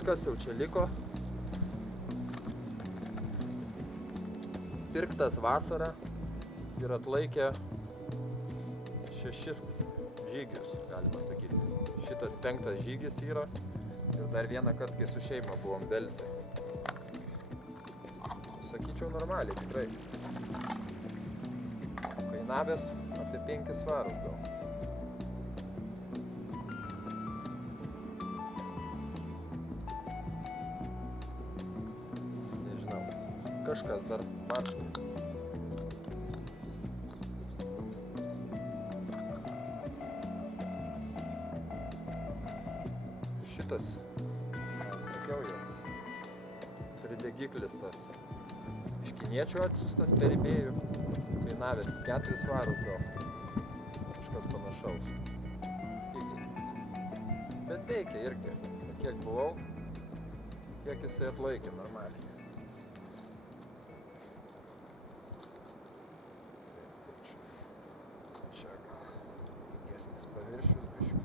kažkas jau čia liko. Pirktas vasarą ir atlaikė 6 žygius, galima sakyti. Šitas 5. žygis yra ir dar vieną kartą, kai su šeima buvom Velse. Sakyčiau normaliai, tikrai. Kainavęs apie 5 svarus gal. Nežinau, kažkas dar marška. Šitas, sakiau jau, pridegiklis tas iš kiniečių atsiųstas per eBayų, kainavęs 4 svarus gal, kažkas panašaus. Bet veikia irgi, kiek buvau, tiek jisai atlaikė normaliai. Čia gal ilgesnis paviršius biškių.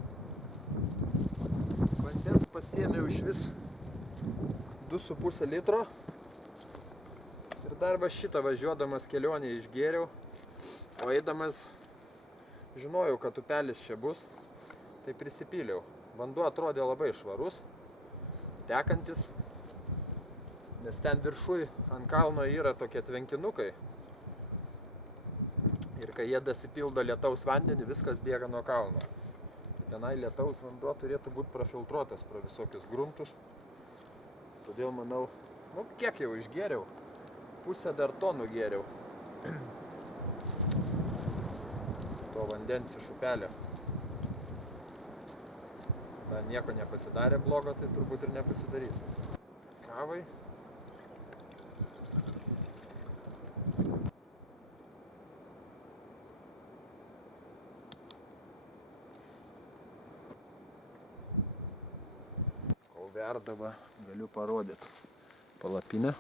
Vandens pasiėmiau iš vis 2,5 litro ir dar va šitą važiuodamas kelionę išgėriau, o eidamas žinojau, kad upelis čia bus, tai prisipyliau. Vanduo atrodė labai švarus, tekantis, nes ten viršuj ant kalno yra tokie tvenkinukai ir kai jie dasipildo lietaus vandenį, viskas bėga nuo kalno. Tenai lietaus vanduo turėtų būti prafiltruotas pro visokius gruntus. Todėl manau, kiek jau išgėriau, pusę dar to nugėriau. To vandens iš upelio. Da nieko nepasidarė blogo, tai turbūt ir nepasidarytų. Kavai. Verdava, galiu parodyti palapinę.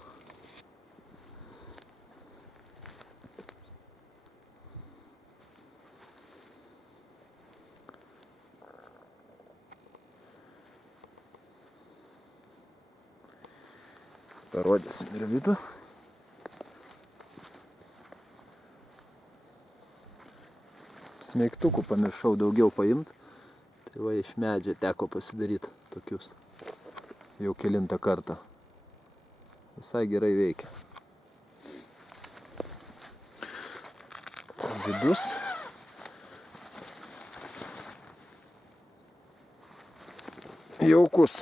Parodysim ir vidų. Smeigtukų pamiršau daugiau paimti, tai va iš medžio teko pasidaryti tokius. Jau kelintą kartą. Visai gerai veikia. Vidus. Jaukus.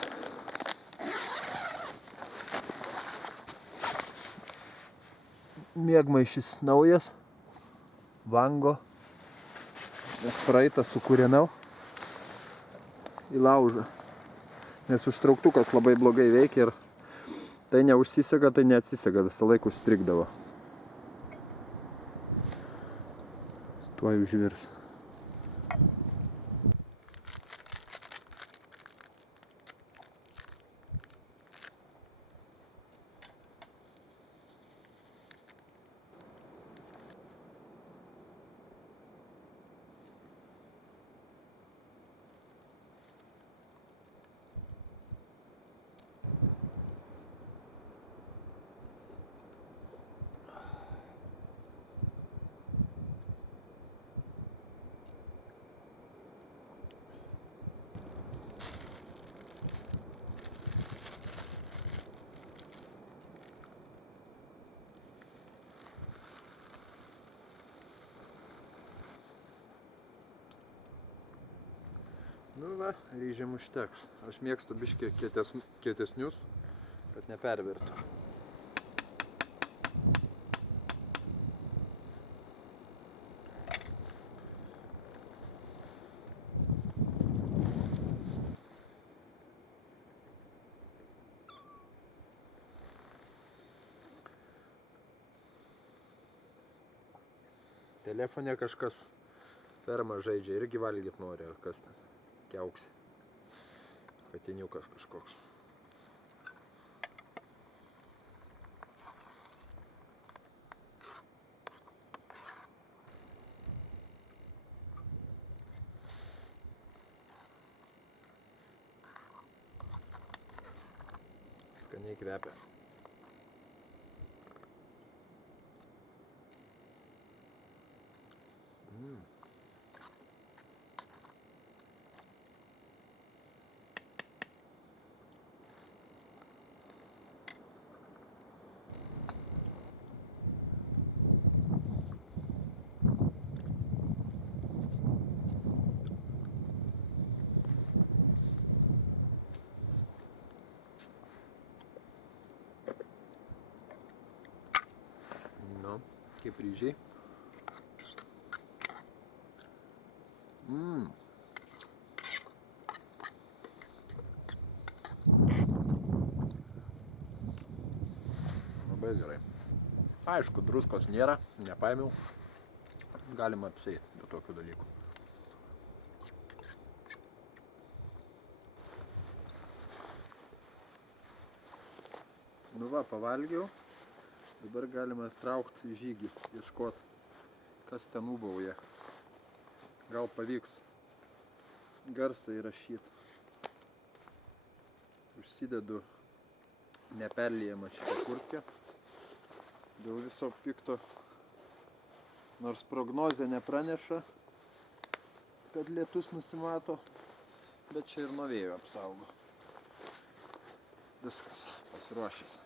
Miegmaišis naujas. Vango. Nes praeitą sukūrenau į laužą. Nes užtrauktukas labai blogai veikia ir tai neužsisega, tai neatsisega, visą laiką užstrigdavo. Tuoj užvirs. Nu va, ryžiam užteks. Aš mėgstu biškį kietesnius, kad nepervirtų. Telefone kažkas fermą žaidžia, irgi valgyt nori, ar kas ten. Kiauksi. Katiniukas kažkoks. Skaniai kvepia. Nu, kaip ryžiai. Labai gerai. Aišku, druskos nėra, nepaėmiau. Galima apsėti be tokių dalykų. Nu va, pavalgiau. Dabar galima traukti į žygį, ieškoti, kas ten ūbauja. Gal pavyks garsą įrašyti. Užsidedu neperliejamą šitą kurtkę. Dėl viso pikto, nors prognozė nepraneša, kad lietus nusimato, bet čia ir nuo vėjo apsaugo. Viskas, pasiruošęs.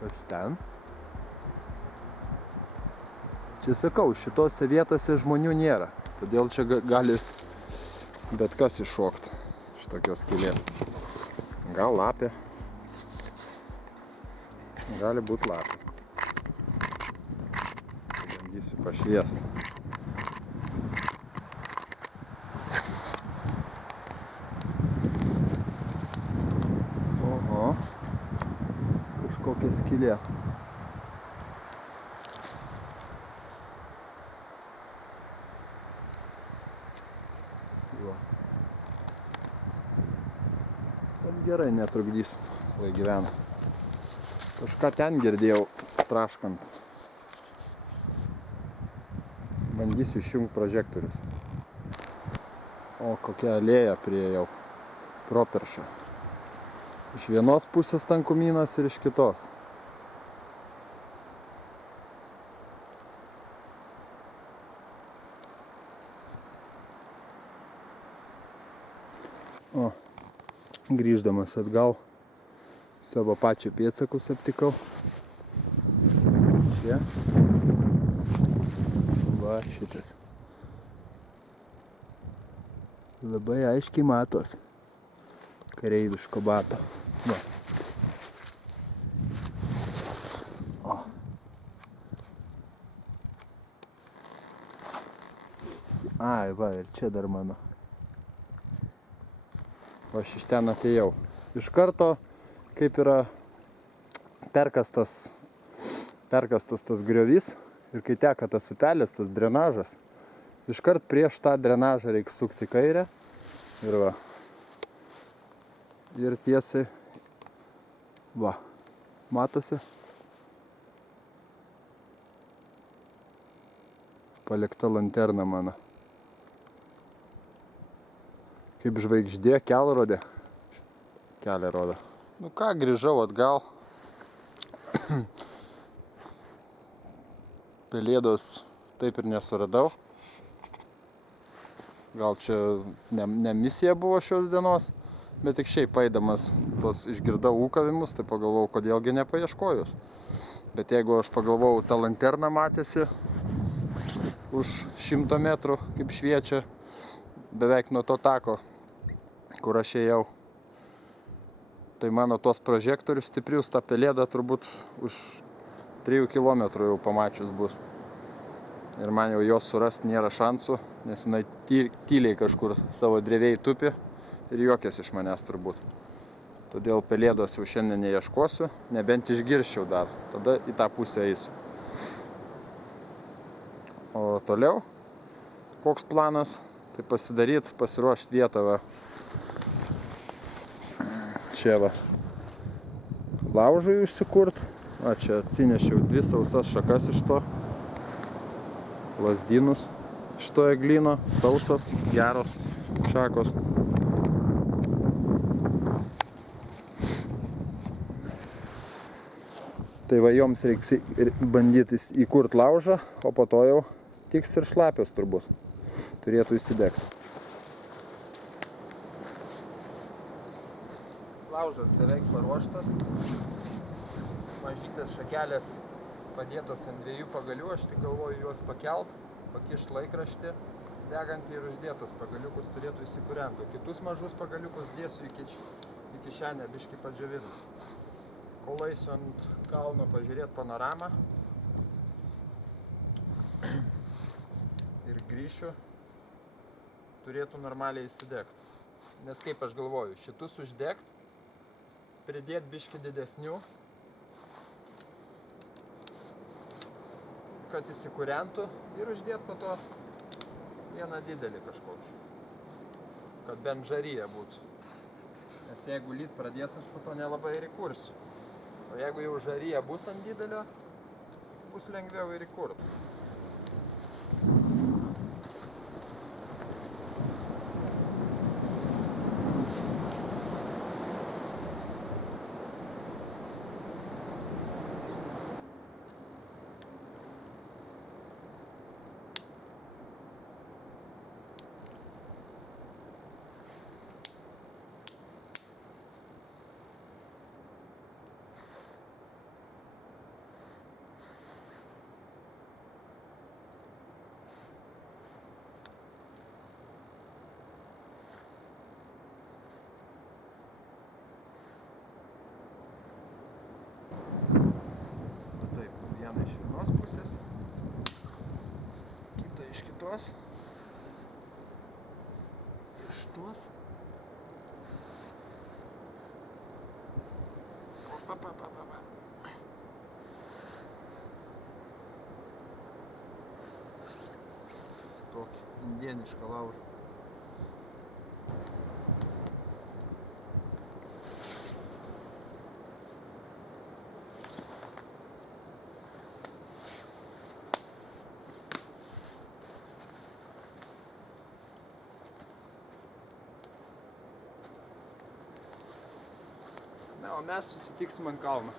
Kas ten? Čia sakau, šitose vietose žmonių nėra. Todėl čia gali bet kas iššokti iš tokios skylės. Gal lapė. Gali būti lapė. Bandysiu pašviesti. Oho. Kažkokia skylė. Gerai, netrukdys, lai gyvena. Kažką ten girdėjau traškant. Bandysiu išjungti prožektorius. O, kokia alėja priėjau. Properša. Iš vienos pusės tankumynas ir iš kitos. O. Grįždamas atgal savo pačio pėdsakus aptikau. Čia. Va šitas. Labai aiškiai matos. Kareiviško bato. Va. O. Ai, va, ir čia dar mano. O aš iš ten atėjau. Iš karto, kaip yra perkastas tas griovys ir kai teka tas upelis, tas drenažas, iškart prieš tą drenažą reikia sukti kairę ir va. Ir tiesiai, va, matosi, palikta lanterna mano. Kaip žvaigždė kelrodė. Kelią rodo. Nu ką, grįžau atgal. Pelėdos taip ir nesuradau. Gal čia ne misija buvo šios dienos, bet tik šiaip eidamas tos išgirdau ūkavimus, tai pagalvojau, kodėlgi nepaieškojus. Bet jeigu aš pagalvojau, ta lanterna matėsi už 100 metrų, kaip šviečia, beveik nuo to tako, kur aš ėjau. Tai mano tos prožektorius stiprius, tą pelėdą turbūt už 3 kilometrų jau pamačius bus. Ir man jau jos surasti nėra šansų, nes jinai tyliai kažkur savo drevėjai tupi ir juokiasi iš manęs turbūt. Todėl pelėdos jau šiandien neieškosiu, nebent išgirsčiau dar, tada į tą pusę eisiu. O toliau, koks planas, tai pasiruošti vietą va. Čia va, laužui užsikurt. O čia atsinešiau 2 sausas šakas iš to. Lazdynus iš to eglyno, sausas, geros šakos. Tai va, joms reiks bandyti įkurt laužą, o po to jau tiks ir šlapios turbūt. Turėtų įsidegti. Laužas beveik paruoštas. Mažytės šakelės padėtos ant 2 pagalių. Aš tik galvoju juos pakelt, pakišt laikraštį, degantį ir uždėtos pagaliukus turėtų įsikūrenti. O kitus mažus pagaliukus dėsiu į kišenę, biškį padžiovinus. Kol eisiu ant kalno pažiūrėti panoramą ir grįšiu, turėtų normaliai įsidegti. Nes kaip aš galvoju, šitus uždegti, pridėti biškį didesnių, kad įsikūrentų ir uždėti po to vieną didelį kažkokį, kad bent žaryje būtų. Nes jeigu lyt pradės, aš po to nelabai ir įkursiu. O jeigu jau žaryje bus ant didelio, bus lengviau ir įkurti. šitos. Ir šitos. Tokį indienišką laužą. Na, o mes susitiksim ant kalno.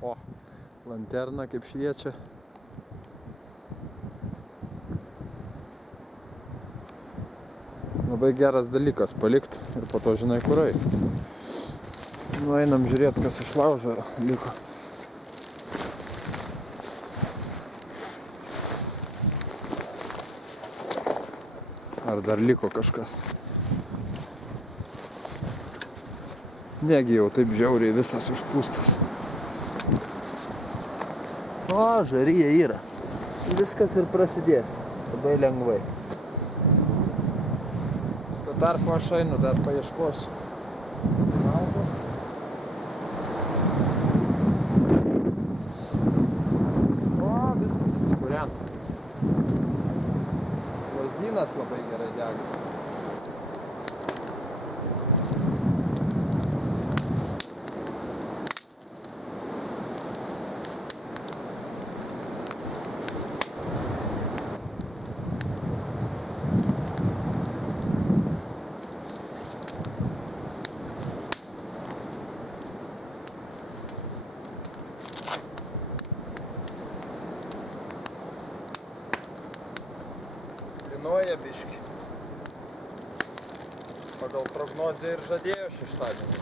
O, lanterna kaip šviečia. Labai geras dalykas palikti ir po to žinai kur eit. Nu, einam žiūrėti, kas iš laužo liko. Ar dar liko kažkas? Negi jau taip žiauriai visas užpūstas. O, žaryje yra. Viskas ir prasidės. Labai lengvai. Tuo tarpu aš einu, dar paieškosiu. O, viskas įsikūrenta. Lazdynas labai gerai dega. Lynoja biškį. Pagal prognozę ir žadėjo šeštadienį.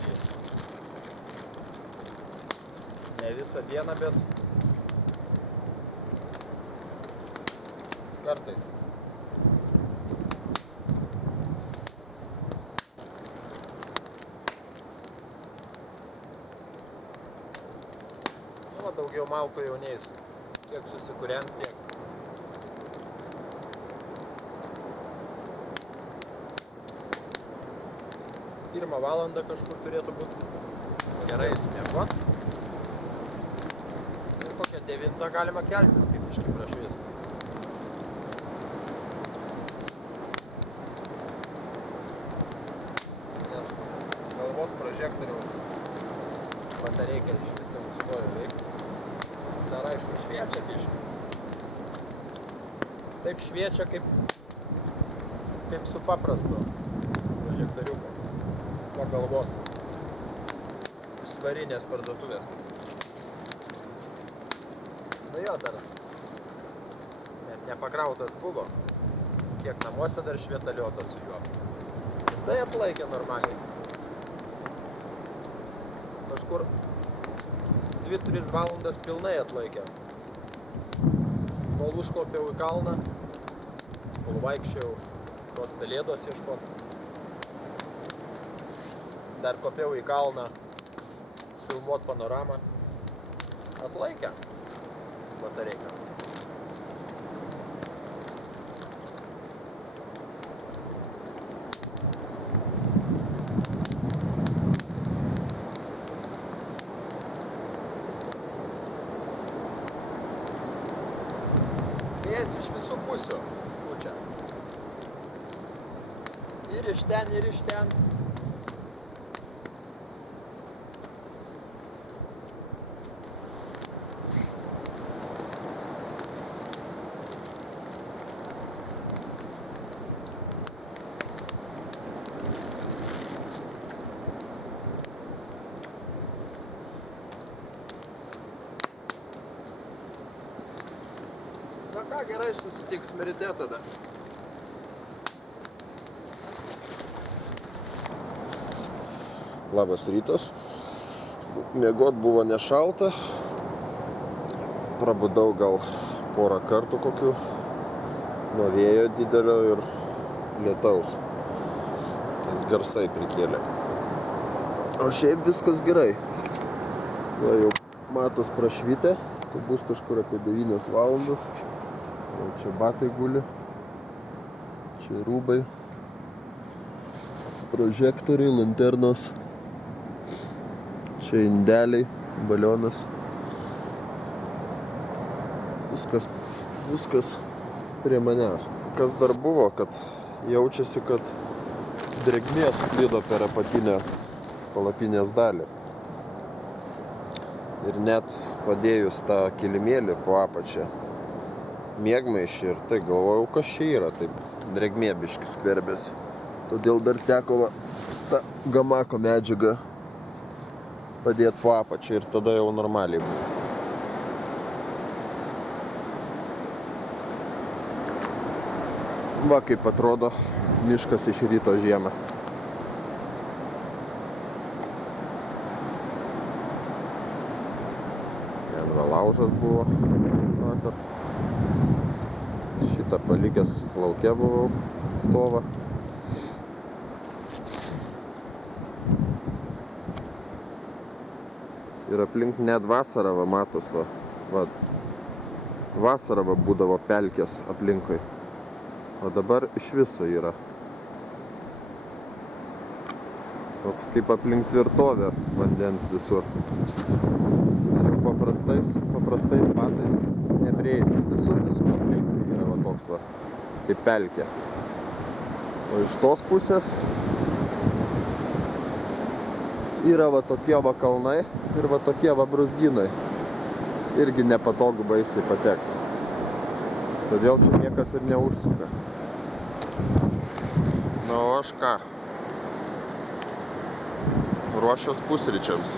Ne visą dieną, bet kartais. Nu, daugiau malkų jau neis. Kiek susikūrens, tiek. Pirmą valandą kažkur turėtų būti gerai įsimiegot. Ir kokią 9 galima keltis, kaip biškį prašvis. Nes galvos prožektoriaus batarejka iš visą nustojo veikti. Dar aišku šviečia biškį. Taip šviečia kaip su paprastu prožektoriuku. Nuo galvos. Iš svarinės parduotuvės. Nu jo, dar net nepakrautas buvo. Kiek namuose dar švietaliota su juo. Ir tai atlaikė normaliai. Kažkur 2-3 valandas pilnai atlaikė. Kol užkopiau į kalną, kol vaikščiau tos pelėdos ieškoti. Dar kopiau į kalną filmuot panoramą. Atlaikė batarejką. Vėjas iš visų pusių pučia. Ir iš ten, ir iš ten. Na ką, gerai, susitiksim ryte tada. Labas rytas. Miegot buvo nešalta. Prabudau gal porą kartų kokių. Nuo vėjo didelio ir lietaus. Tas garsai prikėlė. O šiaip viskas gerai. Va, jau matos prašvitę. Tai bus kažkur apie 9 valandos. O čia batai guli. Čia rūbai. Prožektoriai, lanternos. Čia indeliai, balionas. Viskas prie manęs. Kas dar buvo, kad jaučiasi, kad drėgmė sklido per apatinę palapinės dalį. Ir net padėjus tą kilimėlį po apačią miegmaišį ir tai galvojau, kas čia yra, taip drėgmė biškį skverbėsi. Todėl dar teko tą gamako medžiagą padėti po apačią ir tada jau normaliai buvo. Va kaip atrodo miškas iš ryto žiemą. Ten va laužas buvo vakar. Šitą palikęs lauke buvau stovą. Ir aplink net vasarą va matos va Vasarą būdavo pelkės aplinkui, o dabar iš viso yra. Toks kaip aplink tvirtovę vandens visur. Ir paprastais batais neprieisi. Visur aplinkui yra va toks va, kaip pelkė. O iš tos pusės yra va tokie va kalnai ir va tokie va brūzgynai. Irgi nepatogu baisiai patekti. Todėl čia niekas ir neužsuka. Na, o aš ką? Ruošiuos pusryčiams.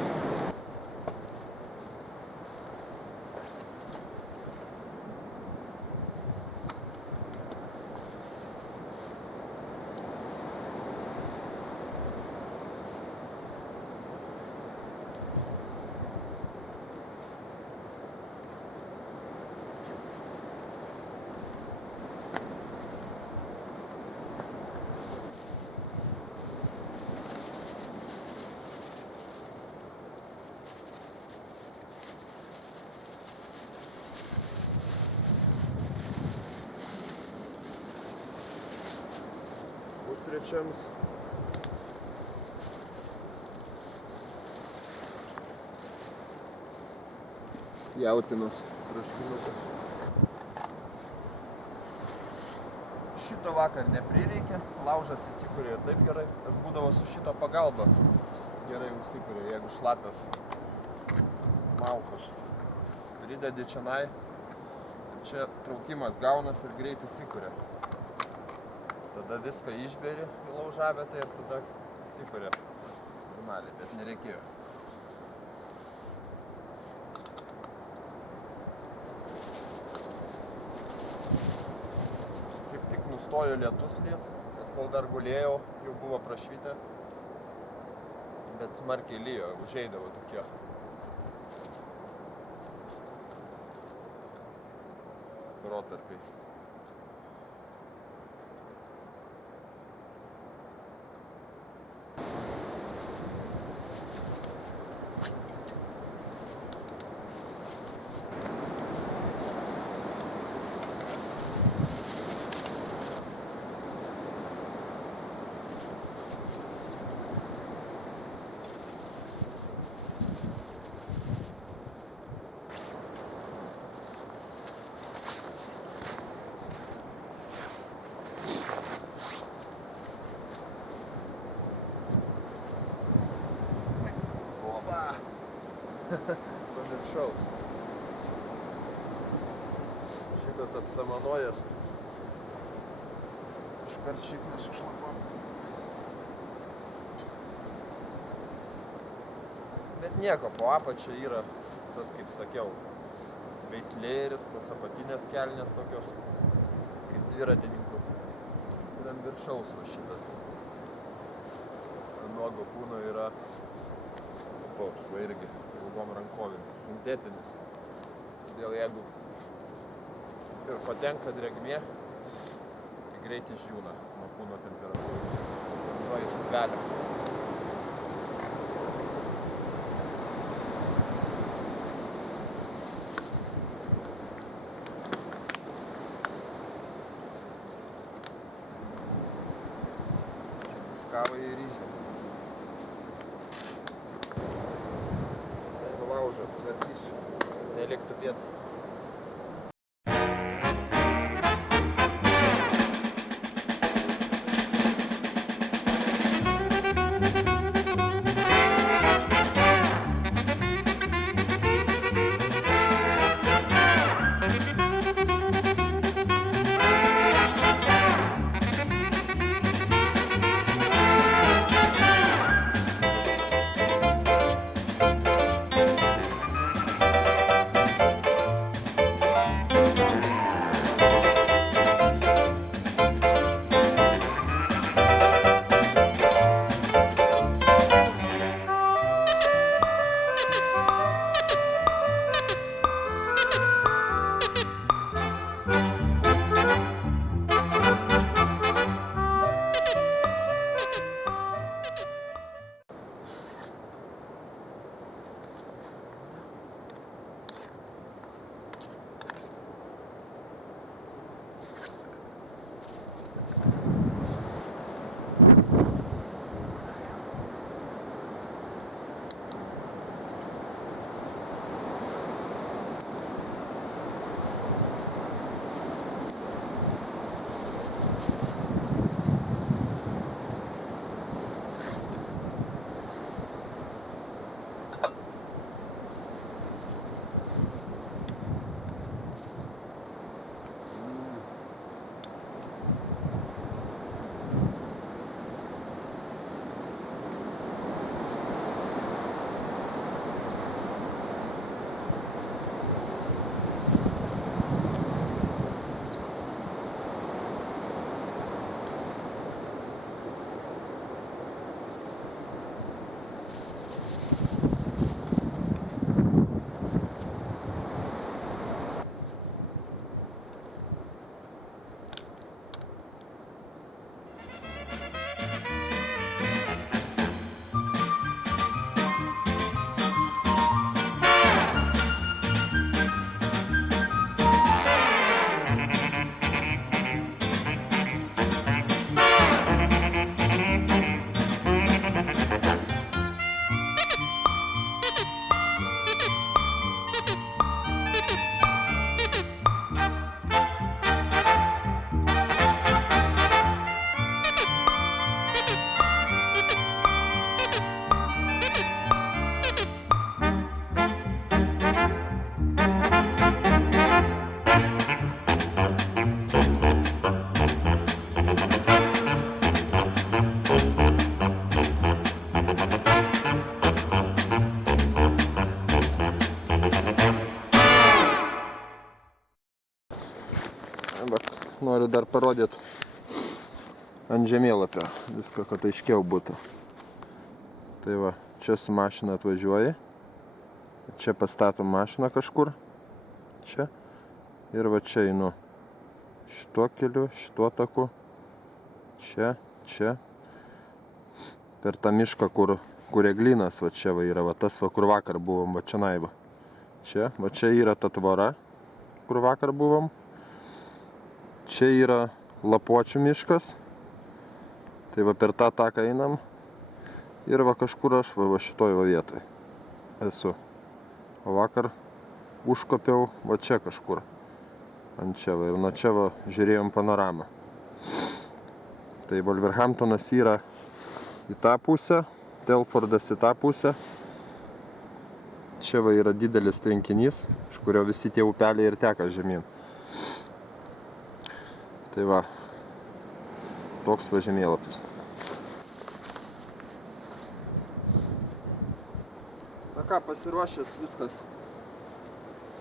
Pusryčiams. Jautinos troškinukas. Šito vakar neprireikė, laužas įsikūrė ir taip gerai, nes būdavo su šito pagalba gerai įsikūrė, jeigu šlapios malkos. Pridedi čionai, čia traukimas gaunas ir greit įsikūrė. Tada viską išberi į laužavietę ir tada įsikūrė normaliai, bet nereikėjo. Kaip tik nustojo lietus lyt, nes kol dar gulėjau, jau buvo prašvytę, bet smarkiai lijo, užeidavo tokie. Protarpiais. Pamiršau. Šitas apsamanojęs. Iškart šiknas užlapam. Bet nieko, po apačia yra tas, kaip sakiau, veislėris, tos apatinės kelnės tokios, kaip dviratininkų. Ir ant viršaus va šitas. Ant nuogo kūno yra toks, va irgi. Ilgom rankovėm, sintetinis. Todėl jeigu ir patenka drėgmė, tai greit išdžiūna nuo kūno temperatūros. Va iš upelio. Čia bus kava ir ryžiai. Laužą tvarkysiu, neliktų pėdsakų. noriu dar parodyti ant žemėlapio viską, kad aiškiau būtų. Tai va, čia su mašina atvažiuoji, čia pastatom mašiną kažkur, čia, ir va čia einu šituo keliu, šituo taku, čia, čia, per tą mišką, kur eglynas, va čia va yra, va tas va, kur vakar buvom, va čia naiva. Čia, va čia yra ta tvora, kur vakar buvom. Čia yra lapuočių miškas, tai va per tą taką einam. Ir va kažkur aš va šitoj va vietoj esu. O vakar užkopiau va čia kažkur. Ant čia va. Ir nuo čia va žiūrėjom panoramą. Tai Wolverhamptonas yra į tą pusę, Telfordas į tą pusę. Čia va yra didelis tvenkinys, iš kurio visi tie upeliai ir teka žemyn. Tai va, toks va žemėlapis. Na ką, pasiruošęs viskas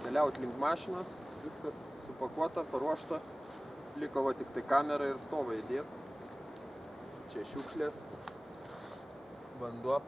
keliauti link mašinos, viskas supakuota, paruošta. Liko va tik tai kamera ir stovą įdėti. Čia šiukšlės, vanduo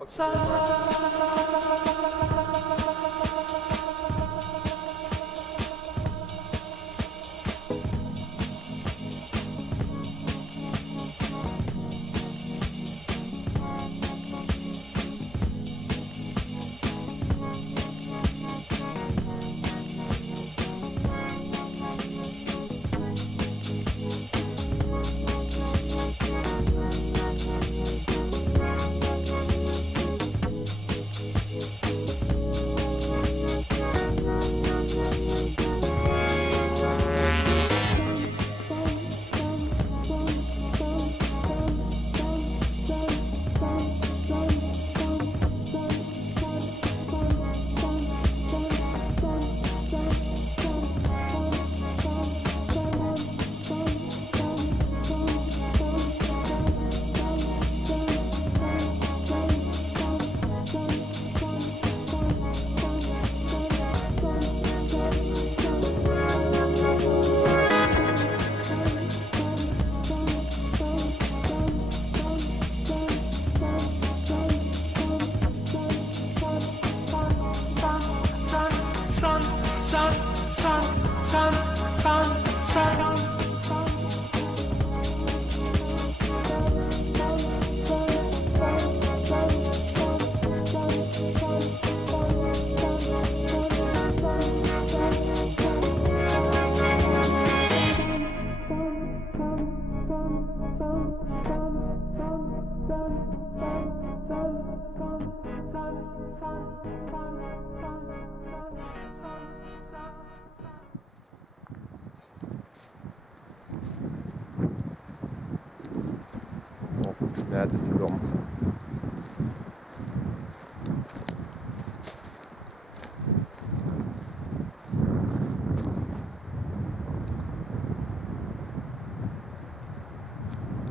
medis įdomus.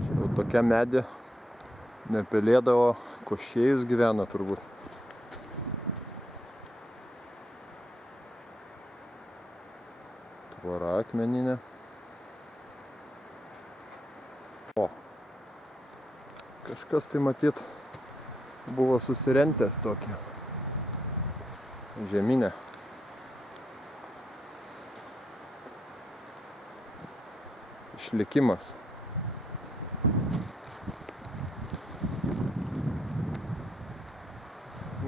Čia jau tokia medė nepelėdavo, košėjus gyvena turbūt. Tvora akmeninė. O, kažkas tai matyt buvo susirentęs tokią žeminę. Išlikimas.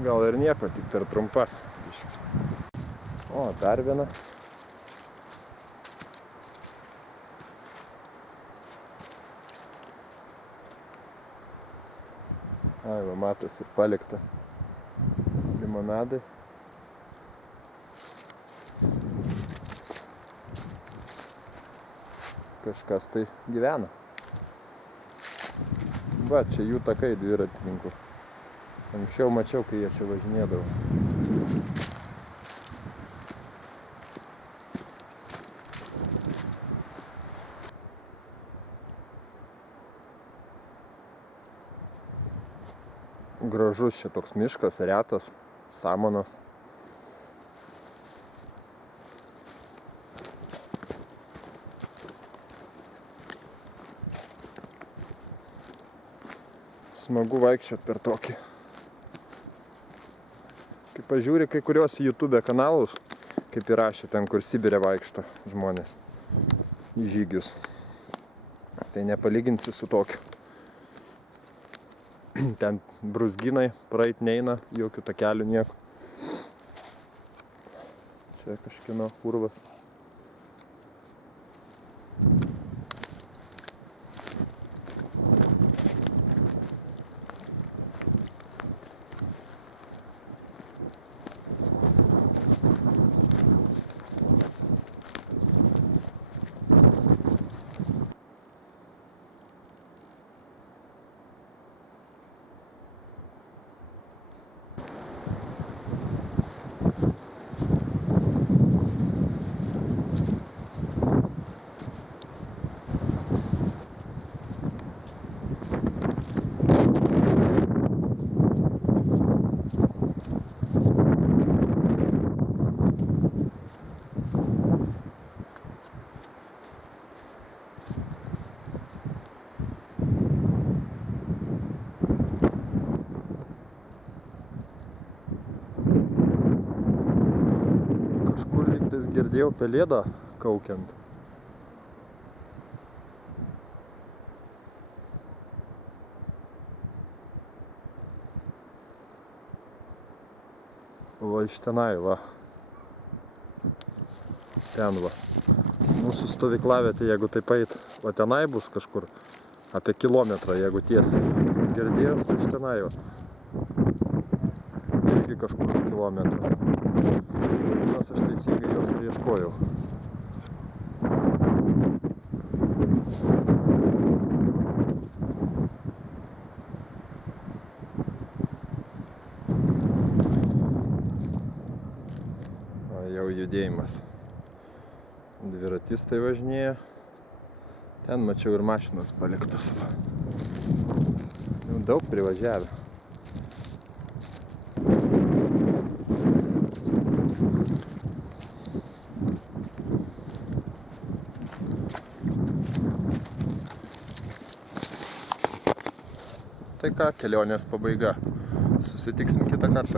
Gal ir nieko, tik per trumpa. O, dar viena. Ai, va, matos ir palikta limonadai. Kažkas tai gyvena. Va, čia jų takai dviratininkų. Anksčiau mačiau, kai jie čia važinėdavo. Gražus čia toks miškas, retas, samanos. smagu vaikščiot per tokį. Kai pažiūri kai kurios YouTube kanalus, kaip įrašė ten, kur Sibire vaikšto žmonės į žygius. Tai nepalyginsi su tokiu. Ten brūzginai, praeit neina, jokių takelių nieko. Čia kažkieno urvas. Kažkur lygtais girdėjau pelėdą kaukiant. Va iš tenai, va. Ten va. Mūsų stovyklavietė, jeigu taip eit, va tenai bus kažkur apie kilometrą, jeigu tiesiai. Girdėjęs iš tenai, va. Irgi kažkur už kilometrą. Vadinasi, aš teisingai jos ir ieškojau. Jau judėjimas. Dviratistai važinėja. Ten mačiau ir mašinos paliktos. Jau daug privažiavę. Tai ką, kelionės pabaiga. Susitiksim kitą kartą.